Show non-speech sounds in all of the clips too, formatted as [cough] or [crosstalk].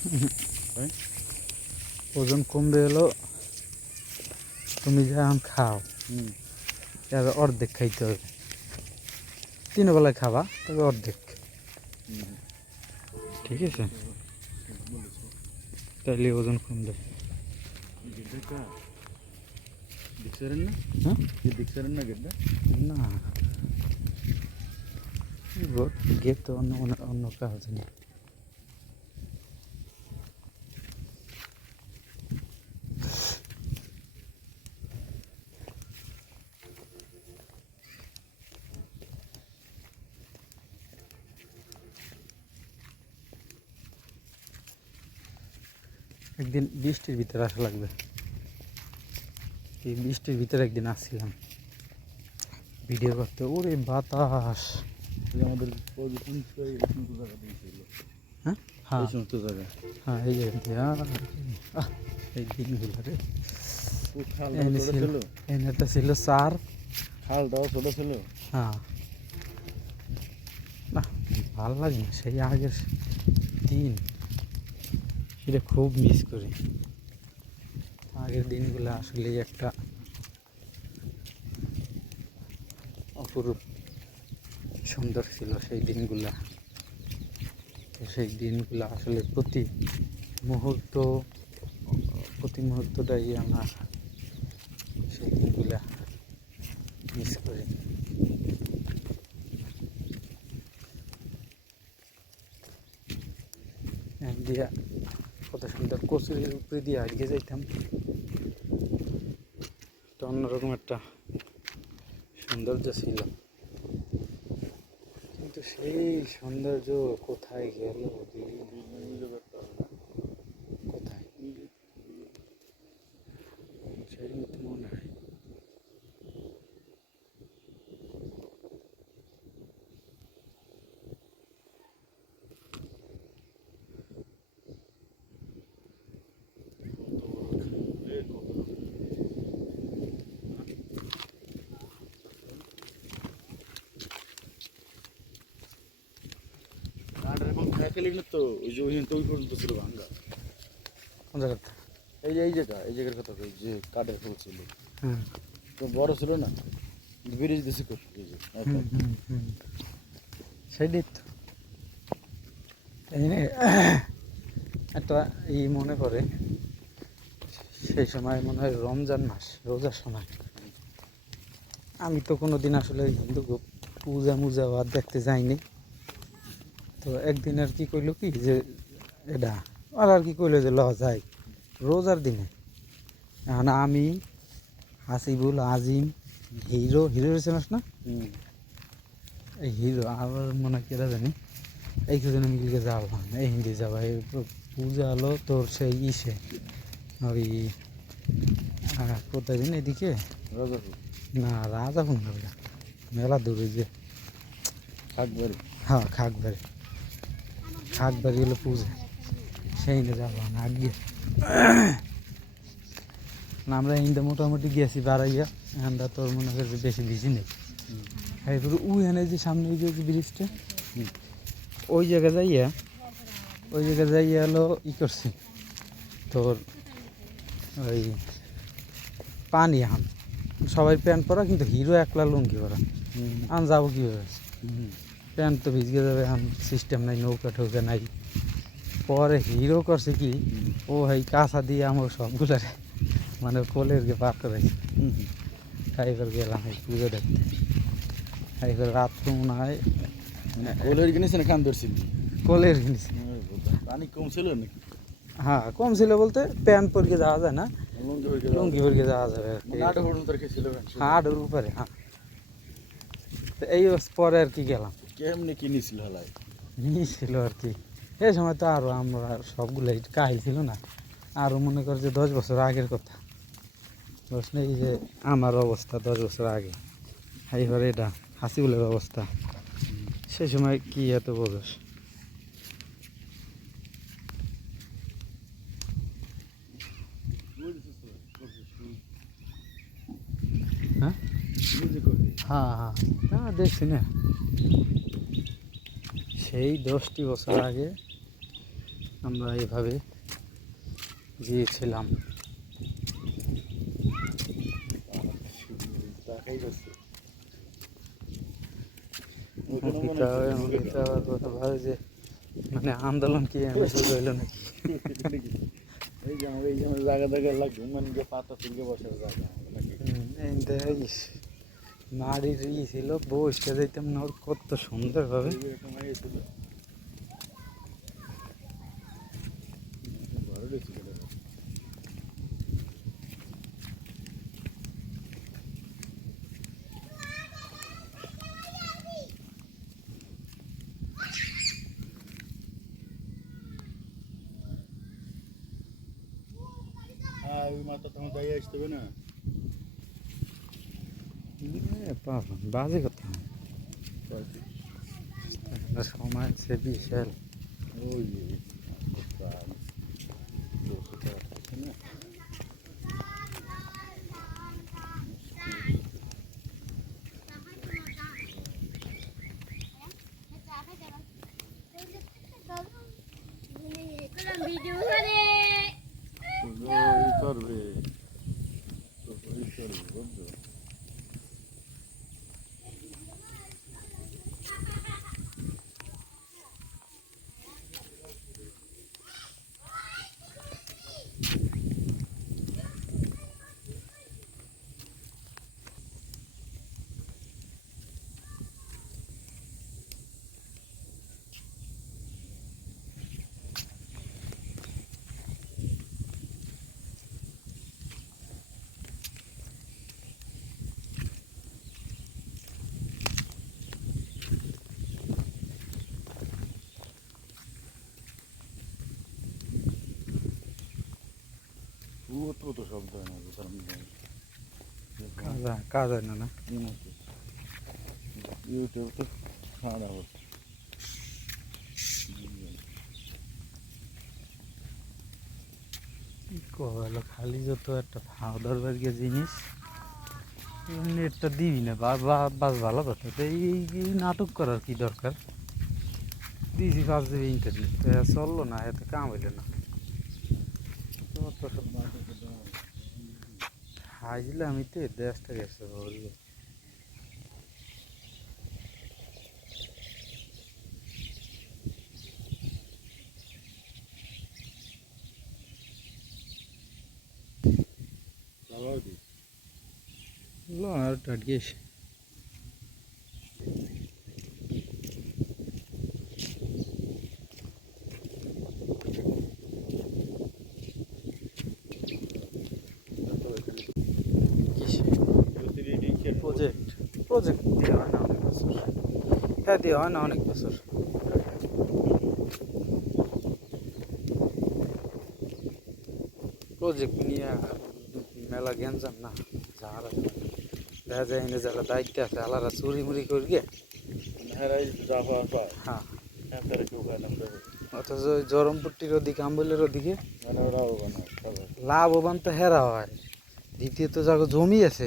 [laughs] ওজন কমবে হলো তুমি যখন খাও। আর অর্ধেক খাইতে হবে। তিন বেলায় খাবা তবে অর্ধেক। ঠিক আছে? তাহলে ওজন কমবে। হ্যাঁ? না। গেট অন্য অন্য কাজ নেই। বৃষ্টির ভিতরে আসা লাগবে। এই বৃষ্টির ভিতরে একদিন আসছিলাম। ভিডিও করতে। ওরে বাতাস। আমাদের দিয়েছিল। হ্যাঁ? হ্যাঁ। এই হ্যাঁ এই দিনগুলো রে। এনেটা ছিল চার খালটাও ছোট ছিল। হ্যাঁ। না ভালো লাগে না সেই আগের দিন। সেটা খুব মিস করি। আগের দিনগুলো আসলে একটা অপরূপ সুন্দর ছিল সেই দিনগুলা। তো সেই দিনগুলো আসলে প্রতি মুহূর্ত, প্রতি মুহূর্তটাই আমার সেই দিনগুলা মিস করি। এক দিয়া কত সুন্দর কচুরির উপরে দিয়ে আগে যাইতাম। একটা অন্যরকম একটা সৌন্দর্য ছিল। কিন্তু সেই সৌন্দর্য কোথায় গেল কোথায়? সেই মনে হয় তো ওই যে ওই পর্যন্ত ছিল ভাঙ্গা। কোন জায়গাটা এই যে এই জায়গা এই জায়গার কথা কই যে কাঠের ফুল ছিল। তো বড় ছিল না? ব্রিজ দিছে কই? এই যে হুম, হুম, হুম। সেটাই তো। একটা ই মনে করে সেই সময় মনে হয় রমজান মাস রোজার সময়। আমি তো কোনো দিন আসলে হিন্দু পূজা মুজা আর দেখতে যাইনি। তো একদিন আর কি কইলো কি যে এটা আর আর কি কইলো যে ল যাই। রোজার দিনে। এখন আমি হাসিবুল আজিম হিরো হিরো চেনাস না? এই হিরো আবার মনে কেরা জানি? এই দুজনে মিলিয়ে যাব এই হিন্দি যাব এই পূজা হলো তোর সেই ইসে। ওই কোথায় জানি এদিকে। না রাজা ফোন মেলা দূরে যে। শাকবাড়ি হ্যাঁ খাকবাড়ি খাকবাড়ি হলো পূজা। সেই নিয়ে যাব না আগে না আমরা ইন্দা মোটামুটি গেছি বাড়াইয়া এখানটা তোর মনে করছে বেশি বেশি নেই। এরপরে ওই এনে যে সামনে যে ব্রিজটা ওই জায়গায় যাইয়া ওই জায়গায় যাইয়া হলো ই করছি। তোর ওই পানি আন সবাই প্যান্ট পরা কিন্তু হিরো একলা লুঙ্গি পরা। আন যাব কীভাবে? প্যান্ট তো ভিজকে যাবে এখন সিস্টেম নাই নৌকা টৌকা নাই। পরে হিরো করছে কি ও এই কাঁচা দিয়ে আমার সবগুলার মানে কোলের গে পার করাইছে। হুম এইবার গেলাম এই পুজো দেখতে। এইবার রাত্র মনে হয় কোলের কিনেছে না খান ধরছিল কোলের কিনেছি পানি কম ছিল নাকি? হ্যাঁ কম ছিল বলতে প্যান্ট পরকে যাওয়া যায় না। লঙ্গি পরকে যাওয়া যাবে আর কি। হাঁটুর উপরে হ্যাঁ। এই পরে আর কি গেলাম। কেমনি কিনেছিল হালাই? নিয়েছিল আর কি। এই সময় তো আরও আমরা সবগুলাই কাহিল ছিল না। আরও মনে কর যে দশ বছর আগের কথা। দশ নেই যে আমার অবস্থা দশ বছর আগে। এইবারে এটা হাসি হাসিবুলের অবস্থা। সেই সময় কি এত বোঝস হ্যাঁ? হ্যাঁ হ্যাঁ। দেখছি না। সেই দশটি বছর আগে আমরা এইভাবে গিয়েছিলাম। ভাবে যে মানে আন্দোলন কি শুরু হইল নাকি? এই যে আমাদের এই যে জায়গা জায়গা লাগবে মানে পাতা তুলকে বসার জায়গা। নাকি মাড়ির ই ছিল বসতে যাইতাম না, ওর কত সুন্দরভাবে হয়ে মাথা তোমার যাই আসতে হবে না? এ বাবা, বাজে কথা একটা সময় আছে বিশাল ওই যে, প্রায় দুশো তো শব্দ হয় না কাজ হয়- কাজ হয় না না? ইউটিউব তো হচ্ছে কি খালি যত একটা ভাও দরবার গিয়ে জিনিস নেটটা দিবি না বা বাস ভালো কথা। তো এই এই নাটক করার কি দরকার? দিয়েছি পাঁচ দেবে ইন্টারনেট চলল না এতে কাম হইল না। খাইছিলাম আমি তো দেশটা গেছে বলব স্বাভাবিক লো আর টাটগেস প্রজেক্ট প্রজেক্ট দিয়ে হয় না অনেক বছর হ্যাঁ দিয়ে হয় না অনেক বছর। প্রজেক্ট নিয়ে মেলা গ্যাঞ্জাম না ঝাড়া দেখা যায় এনে যারা দায়িত্ব আছে আলাদা চুরি মুড়ি করি গে হেরাই জাফা পায় হ্যাঁ। হ্যাঁ অথচ ওই জরমপট্টির ওদিকে আম্বুলের ওদিকে লাভবান তো হেরা হয়। দ্বিতীয়ত যাকে জমি আছে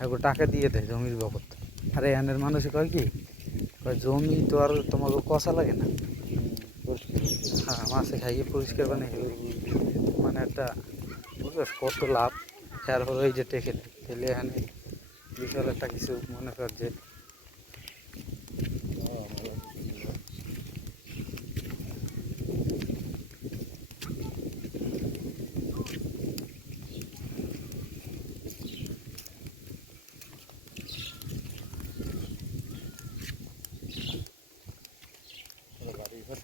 এখন টাকা দিয়ে দেয় জমির বাবদ আর এখানের মানুষে কয় কি কয় জমি তো আর তোমাকে কষা লাগে না হ্যাঁ মাছে খাইয়ে পরিষ্কার বানিয়ে খেলে মানে একটা বুঝলো কত লাভ তারপর ওই যে টেকে দেয় তাহলে এখানে বিশাল একটা কিছু মনে কর যে বাড়ি ঘর করছে বাড়ি দিক করছে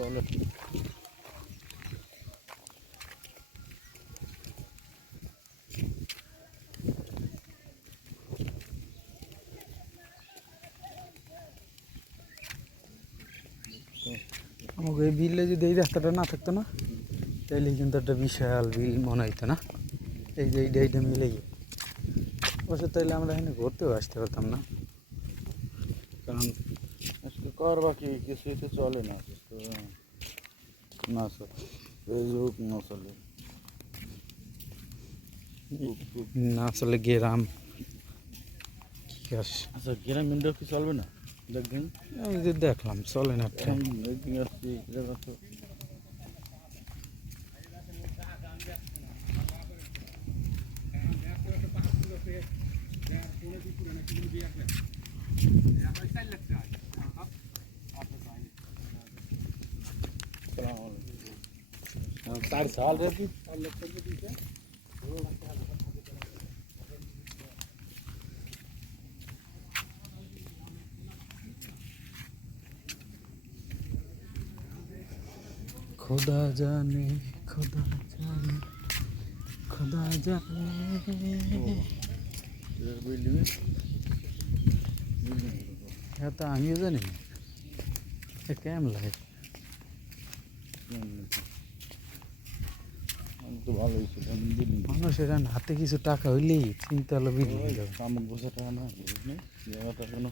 এই যে চলো আমাকে এই বিলে যদি এই রাস্তাটা না থাকতো না তাইলে কিন্তু একটা বিশাল বিল মনে হইতো না এই যে এইটা এইটা মিলে গিয়ে অবশ্য তাইলে আমরা এখানে ঘুরতেও আসতে পারতাম না কারণ আজকে করবা কি কিছুই তো চলে না না চলে ফেসবুক না চলে না আসলে গেরাম। কি আচ্ছা গ্রাম ইন্ডো কি চলবে না? দেখবেন। আমি যে দেখলাম চলে না একটা। चार साल रहती खुदा जाने खुदा जाने खुदा जाने। तो आमियो तो जाने कैम लाइफ তো ভালোই ছিল মানুষের হাতে কিছু টাকা হইলেই চিন্তা হলো বিল্ডিং শামুক বসে টাকা না জায়গাটা কোনো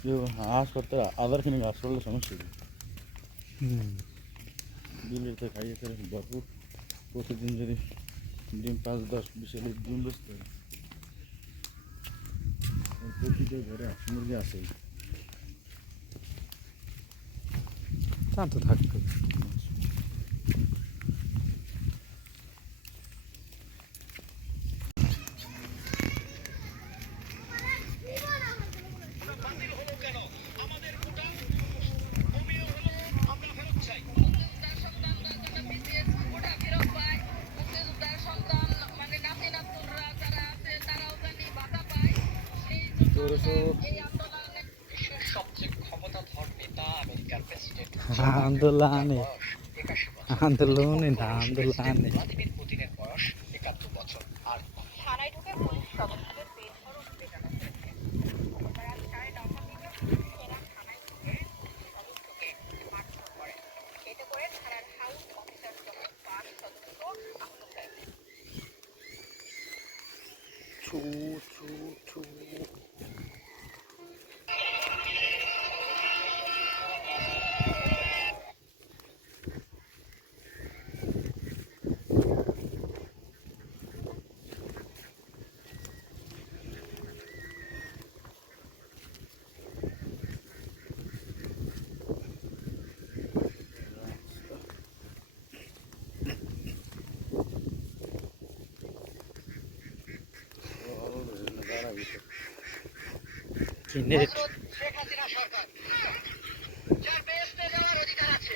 কেউ হাঁস করতে আদার কিনে ঘাস করলে সমস্যা নেই তো খাইয়ে করে ভরপুর প্রতিদিন যদি ডিম পাঁচ দশ বিশ ডিম বেচতে হয় প্রতিটা ঘরে মুরগি আছে তা তো থাকবে আন্দোলনে আন্দোলনে না আন্দোলনে। নেট শেখ হাসিনা সরকার। যার বেহেস্তে যাওয়ার অধিকার আছে।